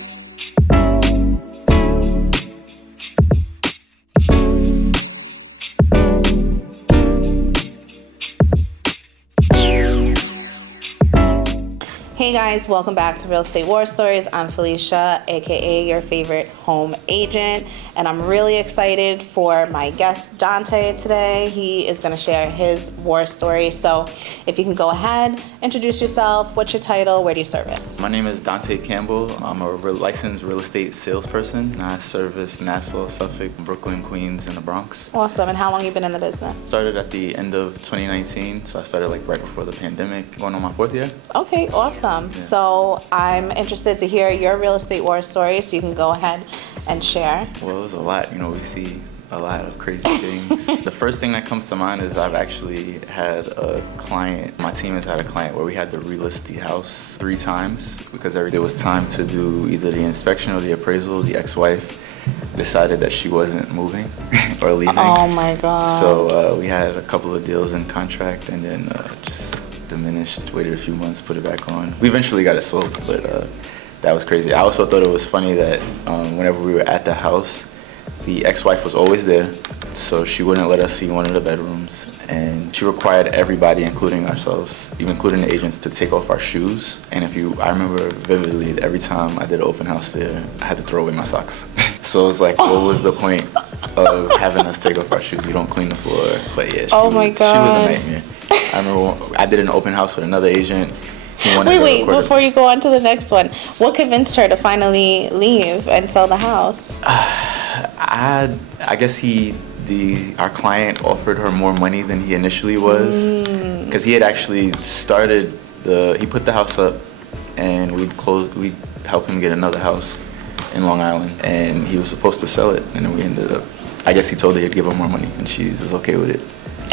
Hey guys, welcome back to Real Estate War Stories. I'm Felicia, aka your favorite home agent, and I'm really excited for my guest Dante today. He is going to share his war story. So if you can go ahead, introduce yourself. What's your title? Where do you service? My name is Dante Campbell. I'm a licensed real estate salesperson. I service Nassau, Suffolk, Brooklyn, Queens, and the Bronx. Awesome. And how long you been in the business? Started at the end of 2019, so I started like right before the pandemic, going on my 4th year. Okay, awesome. Yeah. So I'm interested to hear your real estate war story, so you can go ahead and share. Well, it was a lot. We see a lot of crazy things. The first thing that comes to mind is I've actually had a client, my team has had a client where we had to relist the house 3 times because there was time to do either the inspection or the appraisal. The ex-wife decided that she wasn't moving or leaving. Oh my God. So we had a couple of deals in contract and then just diminished, waited a few months, put it back on. We eventually got it sold, but that was crazy. I also thought it was funny that whenever we were at the house, the ex-wife was always there, so she wouldn't let us see one of the bedrooms, and she required everybody, including ourselves, even including the agents, to take off our shoes. And I remember vividly, every time I did an open house there, I had to throw away my socks. So it was like, what was the point of having us take off our shoes? You don't clean the floor. But yeah, she was a nightmare. I remember I did an open house with another agent. Wait, before you go on to the next one, what convinced her to finally leave and sell the house? I guess our client offered her more money than he initially was, because he had actually started he put the house up, and we'd help him get another house in Long Island, and he was supposed to sell it, and then we ended up, I guess he told her he'd give her more money, and she was okay with it.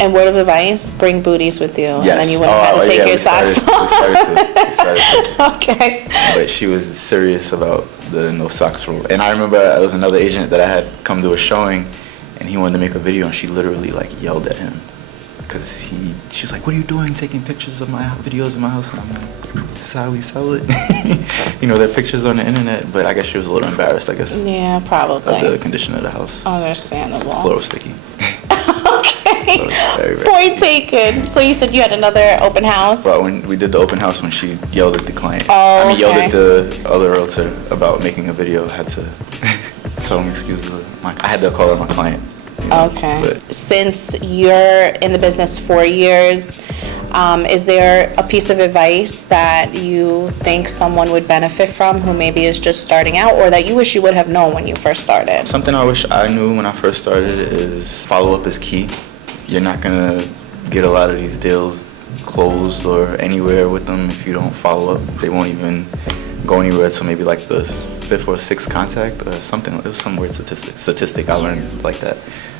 And word of advice, bring booties with you. Yes. And then you wouldn't have to take your socks off. We started to. Okay. But she was serious about the no socks rule. And I remember there was another agent that I had come to a showing, and he wanted to make a video, and she literally yelled at him. Because she's like, what are you doing taking pictures of my videos of my house? And I'm like, this is how we sell it. There are pictures on the internet, but I guess she was a little embarrassed, I guess. Yeah, probably. Of the condition of the house. Understandable. The floor was sticky. Okay. So very point taken. So you said you had another open house? Well, when we did the open house, when she yelled at the client. Oh, yelled at the other realtor about making a video. I had to tell him, I had to call her my client. Okay. But since you're in the business 4 years, is there a piece of advice that you think someone would benefit from who maybe is just starting out, or that you wish you would have known when you first started? Something I wish I knew when I first started is follow-up is key. You're not going to get a lot of these deals closed or anywhere with them if you don't follow up. They won't even go anywhere until maybe the 5th or 6th contact or something. It was some weird statistic I learned like that.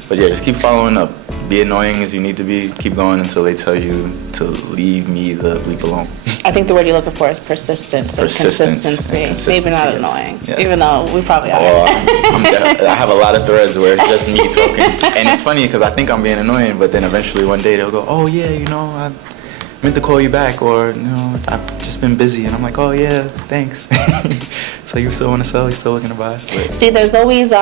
But yeah, just keep following up. Be annoying as you need to be. Keep going until they tell you to leave me the bleep alone. I think the word you're looking for is persistence and consistency. Maybe not annoying, even though we probably are. I have a lot of threads where it's just me talking. And it's funny because I think I'm being annoying, but then eventually one day they'll go, oh yeah, I meant to call you back, or I've just been busy. And I'm like, oh yeah, thanks. So you still want to sell? You still looking to buy? But see, there's always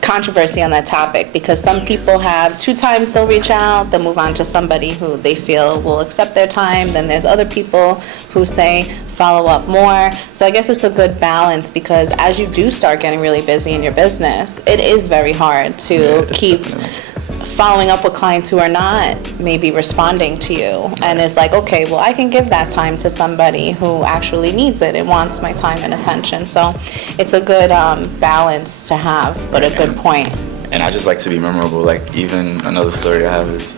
controversy on that topic, because some people have 2 times they'll reach out, they'll move on to somebody who they feel will accept their time. Then there's other people who say follow up more. So I guess it's a good balance, because as you do start getting really busy in your business, it is very hard to keep following up with clients who are not maybe responding to you, and it's like, okay, well, I can give that time to somebody who actually needs it and wants my time and attention. So it's a good balance to have, but a good point. And I just like to be memorable. Even another story I have is,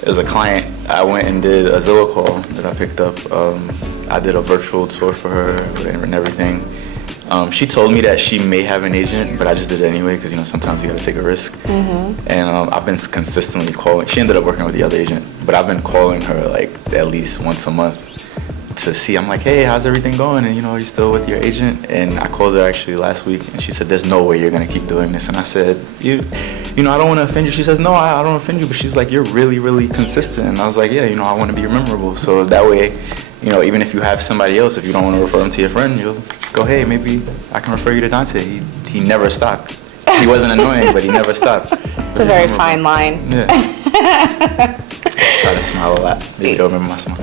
it was a client, I went and did a Zillow call that I picked up. I did a virtual tour for her and everything. She told me that she may have an agent, but I just did it anyway because, sometimes you got to take a risk. Mm-hmm. And I've been consistently calling. She ended up working with the other agent, but I've been calling her at least once a month to see. I'm like, hey, how's everything going? And, are you still with your agent? And I called her actually last week, and she said, there's no way you're going to keep doing this. And I said, I don't want to offend you. She says, no, I don't offend you. But she's like, you're really, really consistent. And I was like, yeah, I want to be memorable. So that way, even if you have somebody else, if you don't want to refer them to your friend, you'll go, hey, maybe I can refer you to Dante. He never stopped. He wasn't annoying, but he never stopped. It's a very fine line. Yeah. Try to smile a lot. Maybe don't remember my smile.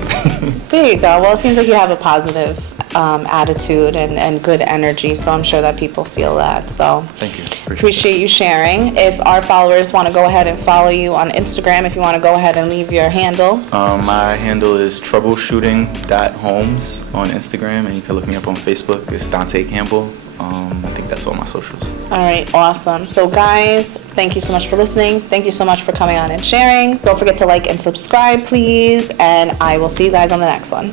There you go. Well, it seems like you have a positive attitude and good energy, so I'm sure that people feel that. So Thank you. appreciate you sharing. If our followers want to go ahead and follow you on Instagram, if you want to go ahead and leave your handle. My handle is troubleshooting.homes on Instagram, and you can look me up on Facebook. It's Dante Campbell. I think that's all my socials. All right, awesome. So guys, thank you so much for listening. Thank you so much for coming on and sharing. Don't forget to like and subscribe, please, and I will see you guys on the next one.